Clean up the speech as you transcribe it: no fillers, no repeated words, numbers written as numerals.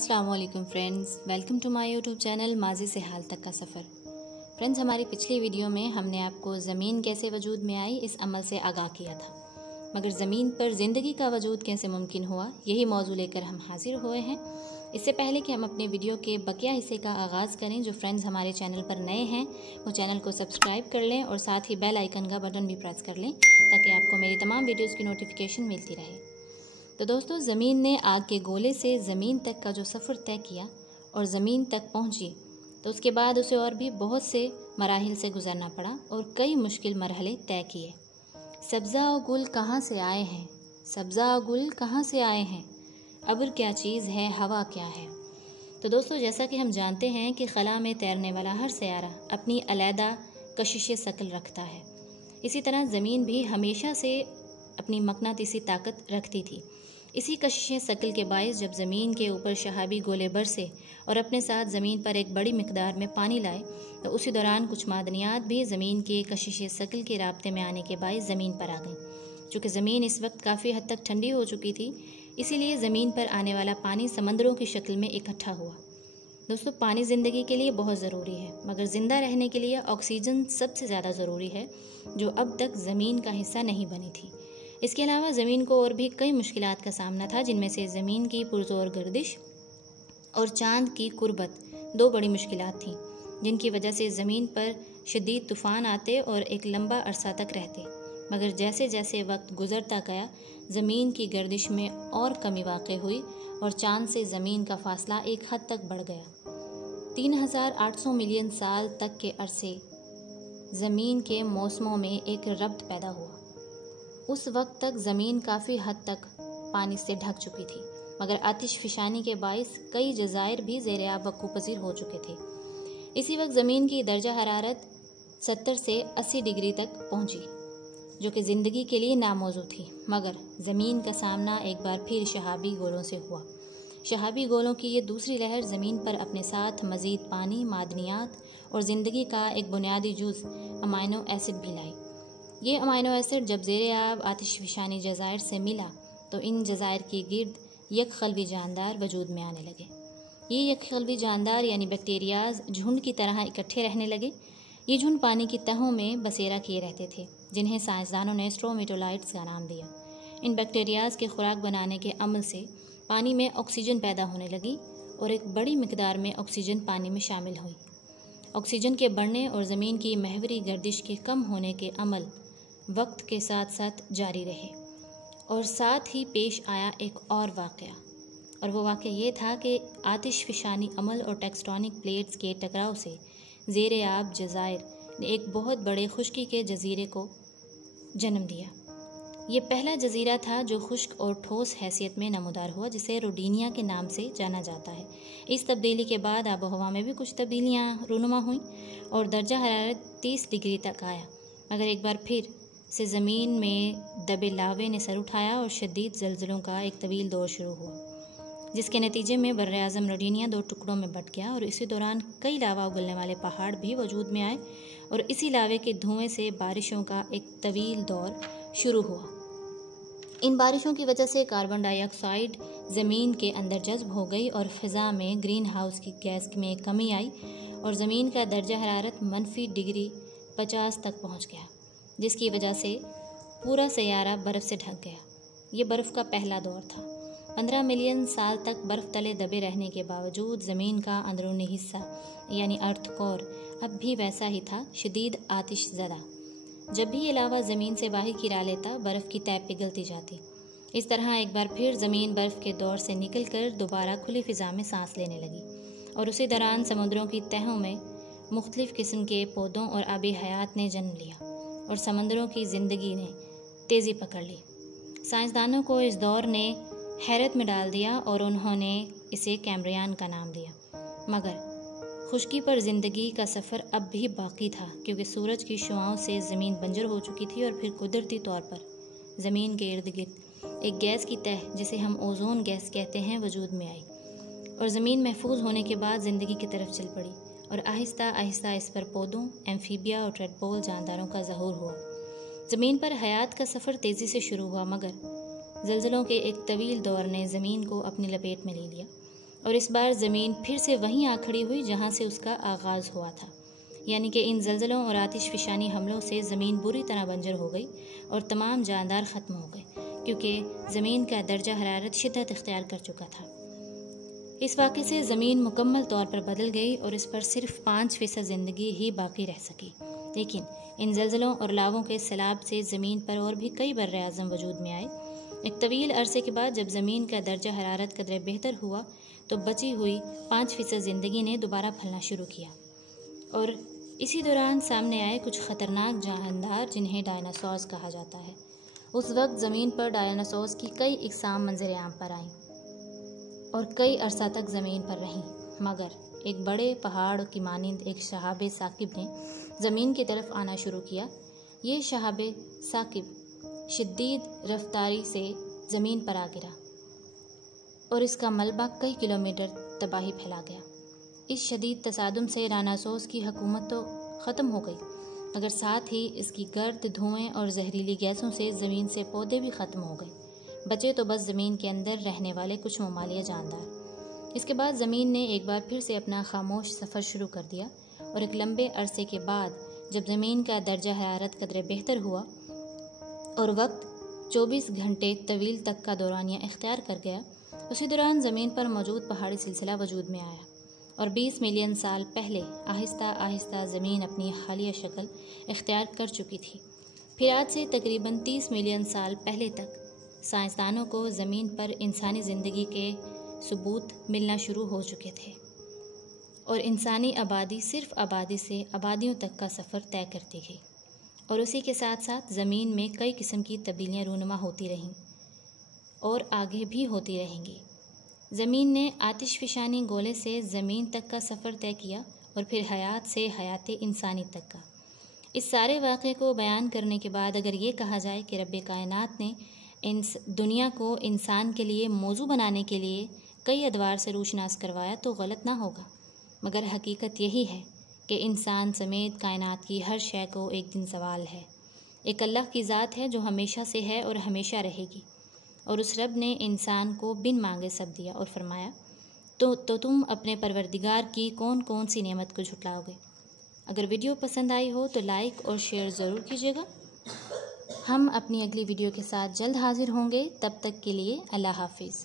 अस्सलाम वालेकुम friends, welcome to my YouTube channel माजी से हाल तक का सफ़र। फ्रेंड्स, हमारी पिछली वीडियो में हमने आपको ज़मीन कैसे वजूद में आई इस अमल से आगाह किया था, मगर ज़मीन पर ज़िंदगी का वजूद कैसे मुमकिन हुआ, यही मौजू लेकर हम हाजिर हुए हैं। इससे पहले कि हम अपने वीडियो के बकिया हिस्से का आगाज़ करें, जो फ्रेंड्स हमारे चैनल पर नए हैं वो चैनल को सब्सक्राइब कर लें और साथ ही बेल आइकन का बटन भी प्रेस कर लें ताकि आपको मेरी तमाम वीडियोज़ की नोटिफिकेशन मिलती रहे। तो दोस्तों, ज़मीन ने आग के गोले से ज़मीन तक का जो सफ़र तय किया और ज़मीन तक पहुंची, तो उसके बाद उसे और भी बहुत से मराहिल से गुजरना पड़ा और कई मुश्किल मरहले तय किए। सब्ज़ा और गुल कहाँ से आए हैं, सब्ज़ा और गुल कहाँ से आए हैं, अब्र क्या चीज़ है, हवा क्या है। तो दोस्तों, जैसा कि हम जानते हैं कि खला में तैरने वाला हर सयारा अपनी अलहदा कशिश शकल रखता है, इसी तरह ज़मीन भी हमेशा से अपनी मकनातीसी ताकत रखती थी। इसी कशिश शकल के बायस जब ज़मीन के ऊपर शहाबी गोले बरसे और अपने साथ ज़मीन पर एक बड़ी मिकदार में पानी लाए, तो उसी दौरान कुछ मादनियात भी ज़मीन के कशिश शकल के राब्ते में आने के बायस ज़मीन पर आ गईं। चूँकि ज़मीन इस वक्त काफ़ी हद तक ठंडी हो चुकी थी, इसीलिए ज़मीन पर आने वाला पानी समंदरों की शक्ल में इकट्ठा हुआ। दोस्तों, पानी ज़िंदगी के लिए बहुत ज़रूरी है, मगर ज़िंदा रहने के लिए ऑक्सीजन सबसे ज़्यादा ज़रूरी है, जो अब तक ज़मीन का हिस्सा नहीं बनी थी। इसके अलावा ज़मीन को और भी कई मुश्किलात का सामना था, जिनमें से ज़मीन की पुरज़ोर गर्दिश और चाँद की कुर्बत दो बड़ी मुश्किलात थीं, जिनकी वजह से ज़मीन पर शदीद तूफ़ान आते और एक लंबा अरसा तक रहते। मगर जैसे जैसे वक्त गुज़रता गया, ज़मीन की गर्दिश में और कमी वाक़ई हुई और चाँद से ज़मीन का फ़ासला एक हद तक बढ़ गया। 3800 मिलियन साल तक के अरसे ज़मीन के मौसमों में एक रब्त पैदा हुआ। उस वक्त तक ज़मीन काफ़ी हद तक पानी से ढक चुकी थी, मगर आतिशफ़िशानी के बायस कई जज़ायर भी ज़ेर आब वक़ूफ़ पज़ीर हो चुके थे। इसी वक्त ज़मीन की दर्जा हरारत 70 से 80 डिग्री तक पहुंची, जो कि ज़िंदगी के लिए नामौजू थी। मगर ज़मीन का सामना एक बार फिर शहाबी गोलों से हुआ। शहाबी गोलों की ये दूसरी लहर ज़मीन पर अपने साथ मज़ीद पानी, मादनियात और ज़िंदगी का एक बुनियादी जुज़ अमाइनो एसिड भी लाई। ये अमाइनो एसिड जब ज़ेर आब आतिशफ़िशानी जज़ायर से मिला, तो इन जज़ायर के गिर्द यक खलवी जानदार वजूद में आने लगे। ये यक खलवी जानदार यानी बैक्टीरियाज झुंड की तरह इकट्ठे रहने लगे। ये झुंड पानी की तहों में बसेरा किए रहते थे, जिन्हें साइंसदानों ने स्ट्रोमेटोलाइट्स का नाम दिया। इन बैक्टीरियाज के खुराक बनाने के अमल से पानी में ऑक्सीजन पैदा होने लगी और एक बड़ी मिकदार में ऑक्सीजन पानी में शामिल हुई। ऑक्सीजन के बढ़ने और ज़मीन की महवरी गर्दिश के कम होने के अमल वक्त के साथ साथ जारी रहे, और साथ ही पेश आया एक और वाक़या, और वो वाक़या ये था कि आतिशफ़िशानी अमल और टेक्टोनिक प्लेट्स के टकराव से ज़ेर आब जज़ायर ने एक बहुत बड़े खुश्की के जज़ीरे को जन्म दिया। ये पहला जज़ीरा था जो खुश्क और ठोस हैसियत में नमूदार हुआ, जिसे रोडीनिया के नाम से जाना जाता है। इस तब्दीली के बाद आब हवा में भी कुछ तब्दीलियाँ रूनुमा हुईं और दर्जा हरारत 30 डिग्री तक आया। मगर एक बार फिर से ज़मीन में दबे लावे ने सर उठाया और शदीद ज़लज़लों का एक तवील दौर शुरू हुआ, जिसके नतीजे में बर्र-ए-आज़म रोडीनिया दो टुकड़ों में बट गया और इसी दौरान कई लावा उगलने वाले पहाड़ भी वजूद में आए और इसी लावे के धुएं से बारिशों का एक तवील दौर शुरू हुआ। इन बारिशों की वजह से कार्बन डाइऑक्साइड ज़मीन के अंदर जज्ब हो गई और फ़िज़ा में ग्रीन हाउस की गैस में कमी आई और ज़मीन का दर्जा हरारत -50 तक पहुँच गया, जिसकी वजह से पूरा सैयारा बर्फ़ से ढक गया। ये बर्फ़ का पहला दौर था। 15 मिलियन साल तक बर्फ़ तले दबे रहने के बावजूद ज़मीन का अंदरूनी हिस्सा यानी अर्थ कोर अब भी वैसा ही था, शदीद आतिश ज़दा। जब भी ये लावा ज़मीन से बाहर गिरा लेता, बर्फ़ की तह पिघलती जाती। इस तरह एक बार फिर ज़मीन बर्फ़ के दौर से निकल कर दोबारा खुली फ़िज़ा में सांस लेने लगी और उसी दौरान समुद्रों की तहों में मुख्तलिफ़ किस्म के पौधों और आबी हयात ने जन्म लिया और समंदरों की ज़िंदगी ने तेज़ी पकड़ ली। साइंसदानों को इस दौर ने हैरत में डाल दिया और उन्होंने इसे कैम्ब्रियन का नाम दिया। मगर खुश्की पर ज़िंदगी का सफ़र अब भी बाकी था, क्योंकि सूरज की शुआओं से ज़मीन बंजर हो चुकी थी और फिर कुदरती तौर पर ज़मीन के इर्द गिर्द एक गैस की तह, जिसे हम ओजोन गैस कहते हैं, वजूद में आई और ज़मीन महफूज होने के बाद ज़िंदगी की तरफ चल पड़ी और आहिस्ता आहिस्ता इस पर पौधों, एम्फीबिया और ट्रेडपोल जानदारों का ज़हूर हुआ। ज़मीन पर हयात का सफ़र तेज़ी से शुरू हुआ, मगर ज़लज़लों के एक तवील दौर ने ज़मीन को अपनी लपेट में ले लिया और इस बार ज़मीन फिर से वहीं आ खड़ी हुई जहाँ से उसका आगाज़ हुआ था। यानी कि इन ज़लज़लों और आतिशफ़शानी हमलों से ज़मीन बुरी तरह बंजर हो गई और तमाम जानदार ख़त्म हो गए, क्योंकि ज़मीन का दर्जा हरारत शिद्दत इख्तियार कर चुका था। इस वाक़े से ज़मीन मुकम्मल तौर पर बदल गई और इस पर सिर्फ 5% ज़िंदगी ही बाकी रह सकी। लेकिन इन ज़लज़लों और लावों के सैलाब से ज़मीन पर और भी कई बर्रे आज़म वजूद में आए। एक तवील अरसे के बाद जब ज़मीन का दर्जा हरारत कदरे बेहतर हुआ तो बची हुई 5% ज़िंदगी ने दोबारा फैलना शुरू किया और इसी दौरान सामने आए कुछ ख़तरनाक जानदार जिन्हें डायनासोर्स कहा जाता है। उस वक्त ज़मीन पर डायनासोर्स की कई इकसाम मंजर आम पर आईं और कई अरसा तक ज़मीन पर रहीं, मगर एक बड़े पहाड़ की मानिंद एक शहाब साकिब ने ज़मीन की तरफ आना शुरू किया। ये शहाब साकिब शिद्दीद रफ्तारी से ज़मीन पर आ गिरा और इसका मलबा कई किलोमीटर तबाही फैला गया। इस शदीद तसादुम से डायनासोर्स की हुकूमत तो ख़त्म हो गई, मगर साथ ही इसकी गर्द, धुएं और जहरीली गैसों से ज़मीन से पौधे भी ख़त्म हो गए। बचे तो बस ज़मीन के अंदर रहने वाले कुछ ममालिया जानदार। इसके बाद ज़मीन ने एक बार फिर से अपना खामोश सफ़र शुरू कर दिया और एक लंबे अरसे के बाद जब ज़मीन का दर्जा हरारत कदरे बेहतर हुआ और वक्त 24 घंटे तवील तक का दौरानिया इख्तियार कर गया, उसी दौरान ज़मीन पर मौजूद पहाड़ी सिलसिला वजूद में आया और 20 मिलियन साल पहले आहिस्ता आहिस्ता ज़मीन अपनी हालिया शक्ल इख्तियार कर चुकी थी। फिर आज से तकरीबन 30 मिलियन साल पहले तक साइंसदानों को ज़मीन पर इंसानी ज़िंदगी के सबूत मिलना शुरू हो चुके थे और इंसानी आबादी सिर्फ आबादी से आबादियों तक का सफ़र तय करती गई और उसी के साथ साथ ज़मीन में कई किस्म की तब्दीलियाँ रूनुमा होती रहीं और आगे भी होती रहेंगी। ज़मीन ने आतिशफ़शानी गोले से ज़मीन तक का सफ़र तय किया और फिर हयात से हयात इंसानी तक का। इस सारे वाक़े को बयान करने के बाद अगर ये कहा जाए कि रब्बे कायनात ने दुनिया को इंसान के लिए मौजू बनाने के लिए कई अदवार से रोशनास करवाया तो गलत ना होगा, मगर हकीकत यही है कि इंसान समेत कायनात की हर शय को एक दिन सवाल है। एक अल्लाह की ज़ात है जो हमेशा से है और हमेशा रहेगी, और उस रब ने इंसान को बिन मांगे सब दिया और फरमाया तो तुम अपने परवरदिगार की कौन कौन सी नेमत को झुटलाओगे। अगर वीडियो पसंद आई हो तो लाइक और शेयर ज़रूर कीजिएगा। हम अपनी अगली वीडियो के साथ जल्द हाजिर होंगे, तब तक के लिए अल्लाह हाफिज़।